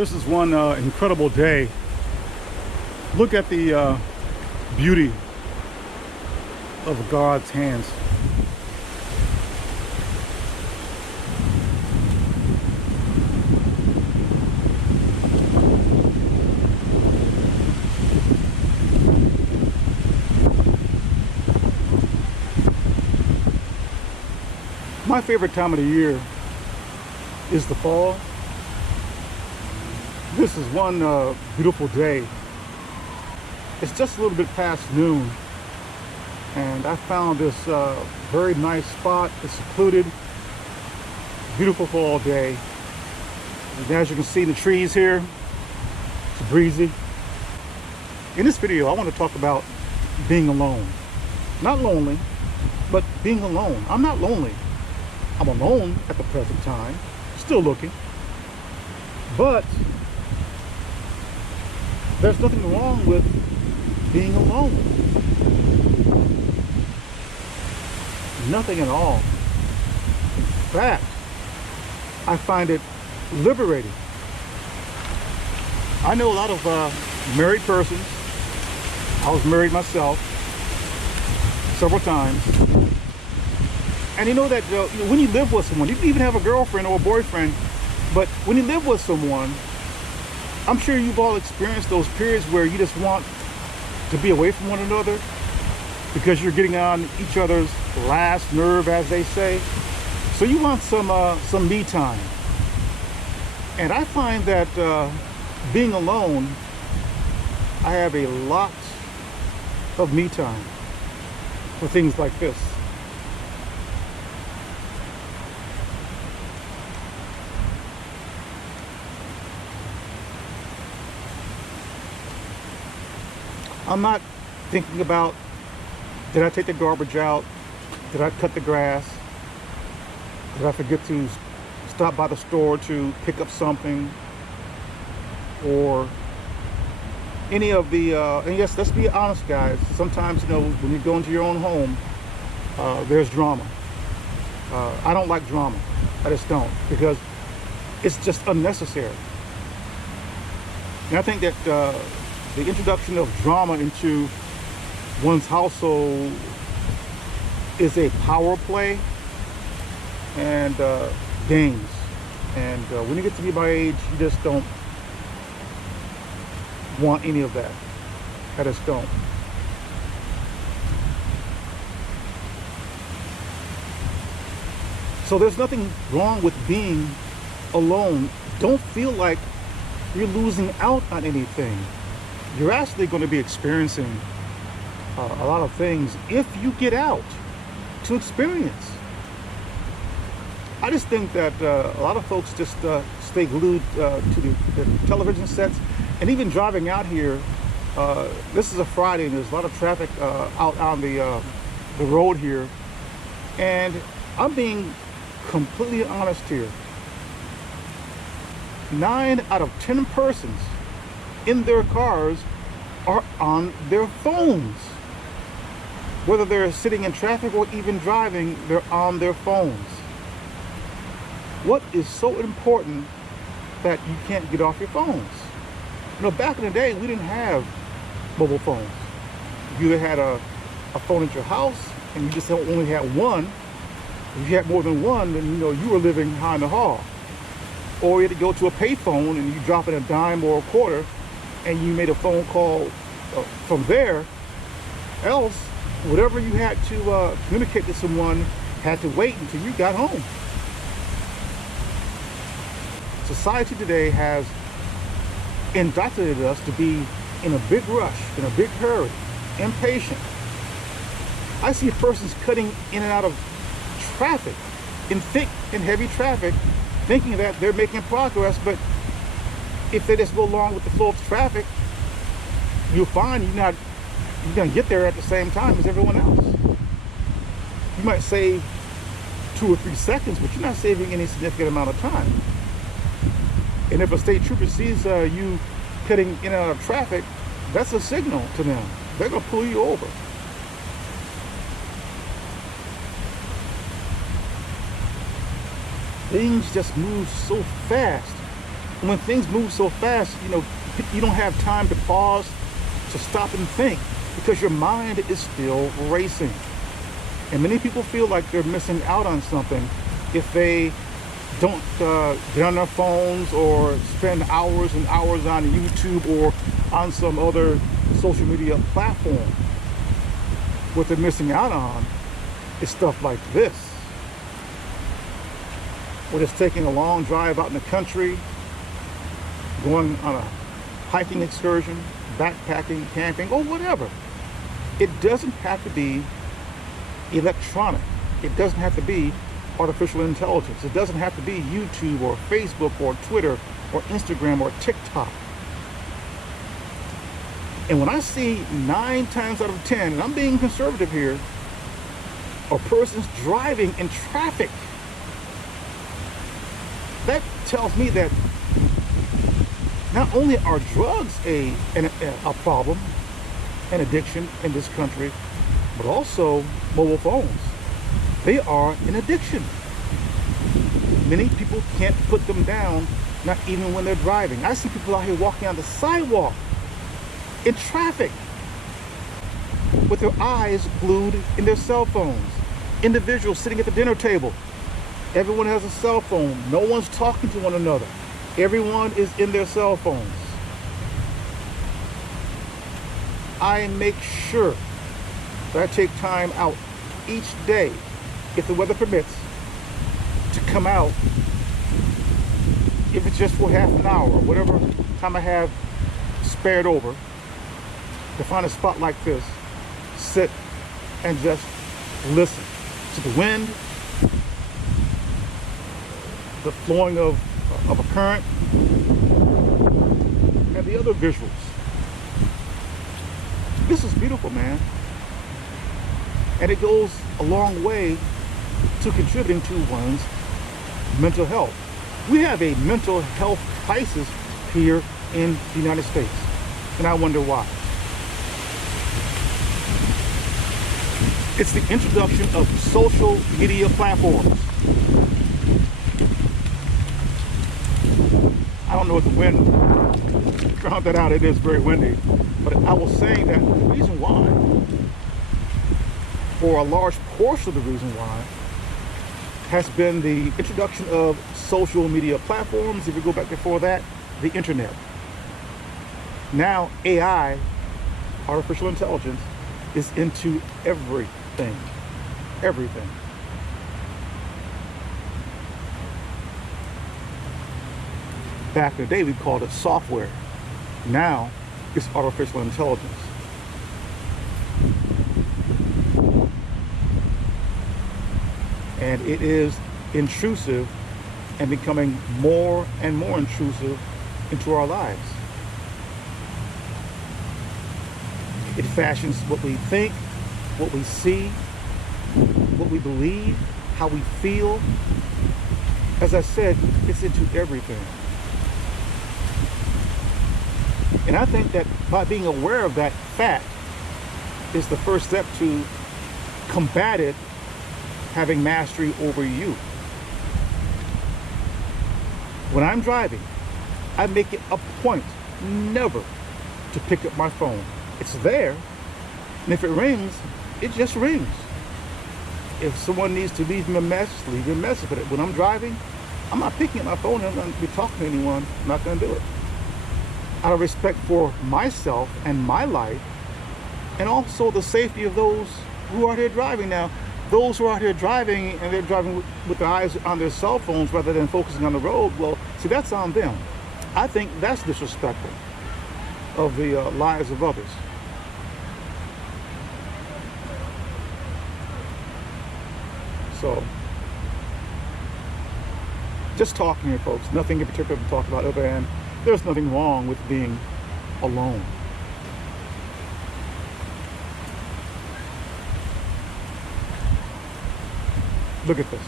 This is one incredible day. Look at the beauty of God's hands. My favorite time of the year is the fall. This is one beautiful day. It's just a little bit past noon, and I found this very nice spot. It's secluded, beautiful fall day. And as you can see, the trees here, it's breezy. In this video, I want to talk about being alone. Not lonely, but being alone. I'm not lonely. I'm alone at the present time, still looking. But there's nothing wrong with being alone. Nothing at all. In fact, I find it liberating. I know a lot of married persons. I was married myself several times. And you know that when you live with someone, you can even have a girlfriend or a boyfriend, but when you live with someone, I'm sure you've all experienced those periods where you just want to be away from one another because you're getting on each other's last nerve, as they say. So you want some me time. And I find that being alone, I have a lot of me time for things like this. I'm not thinking about, did I take the garbage out? Did I cut the grass? Did I forget to stop by the store to pick up something? Or any of the, and yes, let's be honest, guys. Sometimes, you know, when you go into your own home, there's drama. I don't like drama. I just don't, because it's just unnecessary. And I think that the introduction of drama into one's household is a power play and games. And when you get to be my age, you just don't want any of that. I just don't. So there's nothing wrong with being alone. Don't feel like you're losing out on anything. You're actually going to be experiencing a lot of things if you get out to experience. I just think that a lot of folks just stay glued to the television sets, and even driving out here. This is a Friday, and there's a lot of traffic out on the road here, and I'm being completely honest here. 9 out of 10 persons in their cars are on their phones. Whether they're sitting in traffic or even driving, they're on their phones. What is so important that you can't get off your phones? You know, back in the day, we didn't have mobile phones. You either had a phone at your house, and you just only had one. If you had more than one, then you know you were living high in the hall. Or you had to go to a payphone and you drop in a dime or a quarter, and you made a phone call from there. Else, whatever you had to communicate to someone had to wait until you got home. Society today has indoctrinated us to be in a big rush, in a big hurry, impatient. I see persons cutting in and out of traffic, in thick and heavy traffic, thinking that they're making progress, but if they just go along with the flow of traffic, you'll find you're going to get there at the same time as everyone else. You might save 2 or 3 seconds, but you're not saving any significant amount of time. And if a state trooper sees you cutting in and out of traffic, that's a signal to them. They're going to pull you over. Things just move so fast. when things move so fast, you don't have time to pause, to stop and think, because your mind is still racing. And many people feel like they're missing out on something if they don't get on their phones or spend hours and hours on YouTube or on some other social media platform. What they're missing out on is stuff like this. Whether it's taking a long drive out in the country, going on a hiking excursion, backpacking, camping, or whatever. It doesn't have to be electronic. It doesn't have to be artificial intelligence. It doesn't have to be YouTube or Facebook or Twitter or Instagram or TikTok. And when I see 9 times out of 10, and I'm being conservative here, a person's driving in traffic, that tells me that not only are drugs a problem, an addiction in this country, but also mobile phones. They are an addiction. Many people can't put them down, not even when they're driving. I see people out here walking on the sidewalk in traffic with their eyes glued in their cell phones. Individuals sitting at the dinner table. Everyone has a cell phone. No one's talking to one another. Everyone is in their cell phones. I make sure that I take time out each day, if the weather permits, to come out, if it's just for half an hour or whatever time I have spared over, to find a spot like this, sit and just listen to the wind, the flowing of a current, and the other visuals. This is beautiful, man. And it goes a long way to contributing to one's mental health. We have a mental health crisis here in the United States, and I wonder why. It's the introduction of social media platforms. I don't know if the wind drowned that out. It is very windy. But I was saying that the reason why, or a large portion of the reason why, has been the introduction of social media platforms. If you go back before that, the internet. Now AI, artificial intelligence, is into everything. Everything. Back in the day, we called it software. Now, it's artificial intelligence. And it is intrusive and becoming more and more intrusive into our lives. It fashions what we think, what we see, what we believe, how we feel. As I said, it's into everything. And I think that by being aware of that fact is the first step to combat it having mastery over you. When I'm driving, I make it a point never to pick up my phone. It's there, and if it rings, it just rings. If someone needs to leave me a message, leave me a message. But when I'm driving, I'm not picking up my phone and I'm not going to be talking to anyone. I'm not going to do it. Out of respect for myself and my life, and also the safety of those who are here driving. Now, those who are out here driving and they're driving with their eyes on their cell phones rather than focusing on the road, well, see, that's on them. I think that's disrespectful of the lives of others. So, just talking here, folks. Nothing in particular to talk about other than there's nothing wrong with being alone. Look at this.